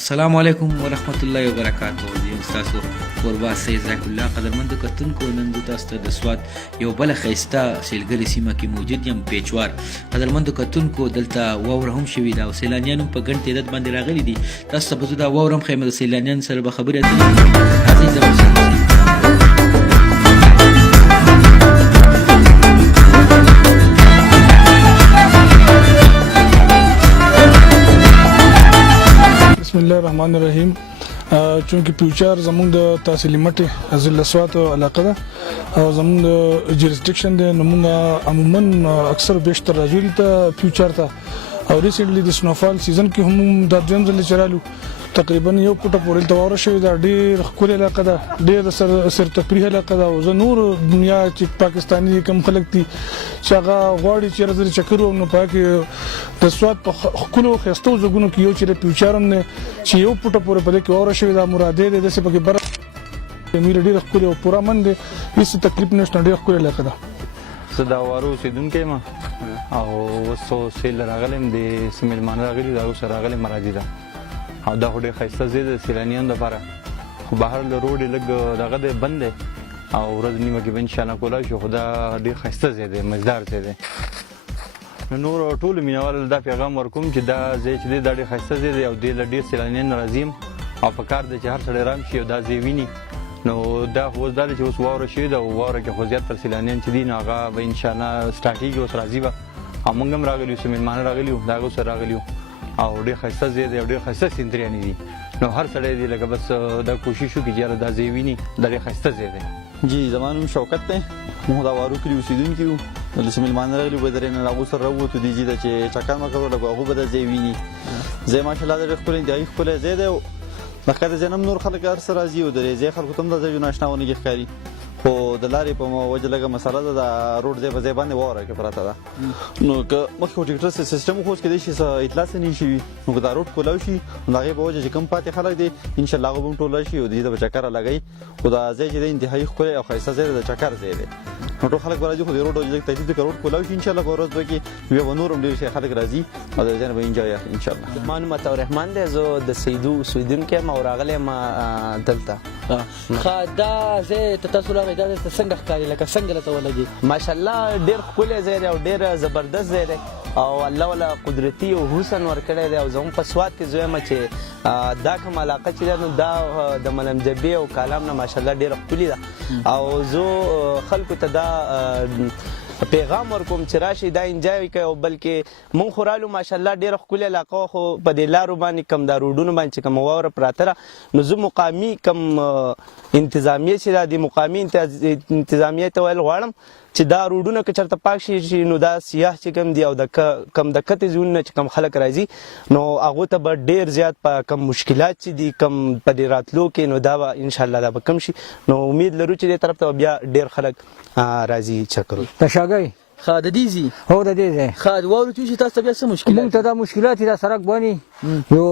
السلام علیکم ورحمت الله وبرکاتہ. زه یم ستاسو کوربه سید ذاک الله. قدرمندو کتونکو، نن زه تاسو ته د سوات یو بله ښایسته سیلګرې سیمه کې موجود یم، پیچوار. قدرمندو کتونکو، دلته واوره هم شوې ده او سیلانیان هم په ګڼ تعداد باندې راغلي دي. تاسو ته به زه دا واوره هم ښیم، د سیلانیانو سره به خبرې اترې وکړو. راځئ زه به ورسره اوسئ. بسم الله الرحمن الرحیم. چونکه پیوچار زموږ د تحصیلي مټې ضلع سوات علاقه ده او زموږ د جریسډکشن دی، نو موږ عموما اکثر بیشتر راځو دلته پیوچار ته. او ریسنټلی د سنوفال سیزن کې هم دا دویم ځل چې رالو، تقریبا یو پټه پورې دلته واوره شوې ده. ډېر ښکلې علاقه ده، ډېر سر تفریح علاقه ده. او زه نور دنیا چې پاکستاني کم خلک دي چې هغه غواړي چې راځي چکر وکړي، نو په هغه کې د سوات په ښکلو ښایستو ځایونو کې یو چې د پیوچار هم دی چې یو پټه پورې په دې کې واوره شوې ده. مرادې دی داسې پکې بره میله ډېره ښکلې او پوره امن دی، هېڅ تکلیف نشته، ډېره ښکلې علاقه ده. زه د اوارو اوسېدونکی یم او اوس سیل راغلی یم، د څه مېلمانه راغلي د هغو سره راغلی یم راځي ده. او دا خو ډېر ښایسته ځای دی د سیلانیانو لپاره، خو بهر له روډ یې لږ دغه دی بند دی او ورځ نیمه کې به انشاءالله کولی شو. خو دا ډېر ښایسته ځای دی، مزدار ځای دی. نو نور ټولو مینهوالو دا پیغام ورکوم چې دا ځای چې دی دا ډېر ښایسته ځای دی او دې له ډېر سیلانیان راځي او په کار دی چې هر سړی رام شي او دا ځای ویني. نو دا خو اوس دا دی چې اوس واوره شوې ده او واوره کې خو زیاتره سیلانیان چې دي نو هغه به انشاءالله سټارټېږي، اوس راځي به. او موږ هم راغلي یو، څه مېلمانه راغلي وو، د هغو سره راغلي وو او ډېر ښایسته ځای دی او ډېر ښایسته سیندریانې دي. نو هر سړی دی لکه بس دا کوشش وکړي چې یاره دا ځای ویني، دا ډېر ښایسته ځای دی. جی زما نوم شوکت دی، موږ د وارو کلي اوسېدونکي یو. دلته چې مېلمانه راغلي وو درې نه هغو سره راووتو دي چې چې چکر مکر ولګو، هغوی به دا ځای ویني. ځای ماشاءالله ډېر ښکلی انتهایي ښکلی ځای دی. د ښکته ځای نه هم نور خلک هر څه راځي او د ځای خلکو ته هم دا ځای ناشنا ونه ښکاري. خو د لارې په وجه لږه مسله ده، د روډ ځای په ځای باندې واوره کې پرته ده. نو که مخکې خو ټکټر سیسټم خو اوس کېدای شي څه اطلاع څه نه شي، نو که دا روډ کولاو شي نو د هغې په وجه چې کوم پاتې خلک دي انشاءالله هغوی به هم ټول راشي او د دې ته به چکر لګوي. خو دا ځای چې دی انتهایي ښکلی او ښایسته ځای دی، د چکر ځای دی. نو ټول خلک به راځي، خو د روډ لږ تجدید که روډ کولاو شي انشاءالله په ورځ به کې بیا به نور هم ډېر خلک راځي او د ځای نه به انجوی اخلي انشاءالله. زما نوم عطاءالرحمن دی، زه د سیدو اوسېدونکی یم او راغلی یم دلته. ښه، دا ځای ته تاسو راغئ، دا درته څنګه ښکاري، لکه څنګه راته ولګي؟ ماشاءالله ډېر ښکلی ځای دی او ډېر زبردست ځای دی او الله والا قدرتي او حسن ورکړی دی. او زه هم په سوات کې زه یم چې دا کوم علاقه چې ده نو دا د ملمجبې او کالام نه ماشاءالله ډېره ښکلې ده. او زه خلکو ته دا پیغام ورکوم چې راشي دا انجوی کوي. او بلکې مونږ خو رالو ماشاءالله ډېره ښکلې علاقه وه، خو په دې لارو باندې کم دا روډونو باندې چې کومه واوره پراته ده، نو زه مقامي کم انتظامیه چې دا د مقامي انتظامیه ته ویل غواړم چې دا روډونه که چېرته پاک شي نو دا سیاح چې کوم دي او د کم د کتې ځایونو چې کوم خلک راځي نو هغو ته به ډېر زیات په کم مشکلات چې دي کم په دې راتلو کې نو دا به انشاءالله دا به کم شي. نو امید لرو چې دې طرف ته بیا ډېر خلک راځي چکر. تشاګی ښه د دې ځي؟ هو د دې ځای. ښه، د واورې توی شي تاسو ته بیا څه مشکلات؟ موږ ته دا مشکلات دي، دا سړک باندې یو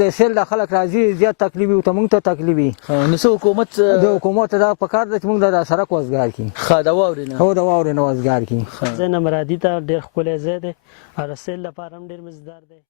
د سیل د خلک راځي زیات تکلیف وي، ته موږ ته تکلیف وي. نو څه حکومت د حکومت ته دا پکار ده چې موږ دا سړک وزګار کړي. ښه، د واورې نه؟ هو د واورې نه وزګار کړي. ځای نه مرادي ته ډېر ښکلی ځای دی او د سیل لپاره هم ډېر مزدار دی.